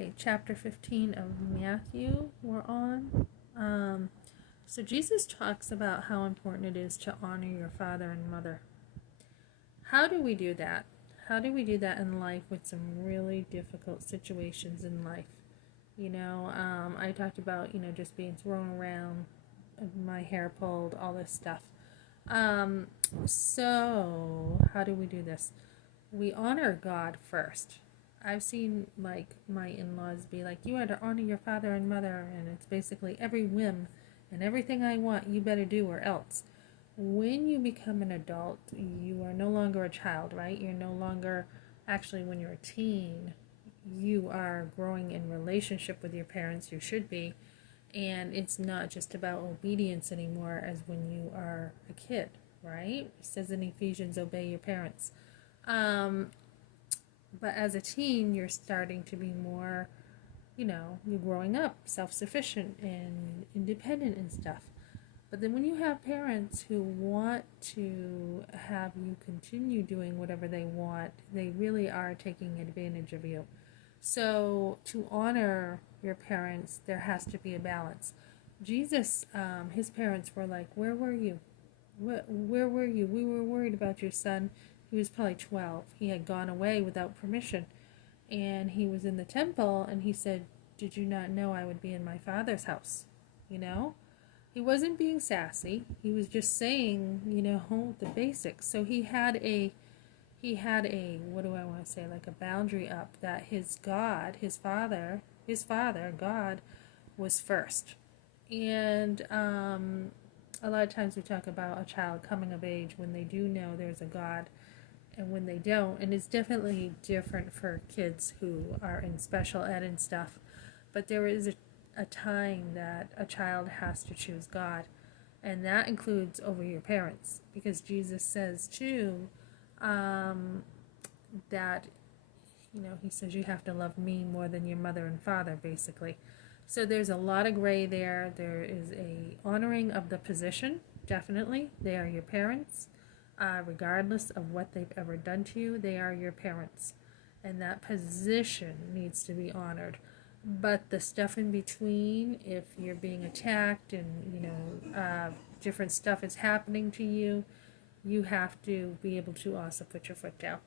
Okay, chapter 15 of Matthew we're on. So Jesus talks about how important it is to honor your father and mother. How do we do that? How do we do that in life with some really difficult situations in life? I talked about, just being thrown around, my hair pulled, all this stuff. Um, so, how do we do this? We honor God first. I've seen like my in-laws be like, you are to honor your father and mother, and it's basically every whim and everything I want you better do or else. When you become an adult, you are no longer a child, right? You're no longer, actually, when you're a teen, you are growing in relationship with your parents. You should be. And it's not just about obedience anymore as when you are a kid, right? It says in Ephesians, obey your parents. Um, but as a teen, you're starting to be more, you're growing up, self-sufficient and independent and stuff. But then when you have parents who want to have you continue doing whatever they want, they really are taking advantage of you. So to honor your parents, there has to be a balance. Jesus, his parents were like, where were you? Where were you? We were worried about your son. He was probably 12. He had gone away without permission. And he was in the temple, and he said, did you not know I would be in my father's house? You know? He wasn't being sassy. He was just saying, the basics. So he had a what do I want to say, like a boundary up that his God, his father, God, was first. And a lot of times we talk about a child coming of age when they do know there's a God and when they don't. And it's definitely different for kids who are in special ed and stuff. But there is a time that a child has to choose God. And that includes over your parents. Because Jesus says, too, that, he says you have to love me more than your mother and father, basically. So there's a lot of gray there. There is a honoring of the position, definitely. They are your parents. Regardless of what they've ever done to you, they are your parents. And that position needs to be honored. But the stuff in between, if you're being attacked and, different stuff is happening to you, you have to be able to also put your foot down.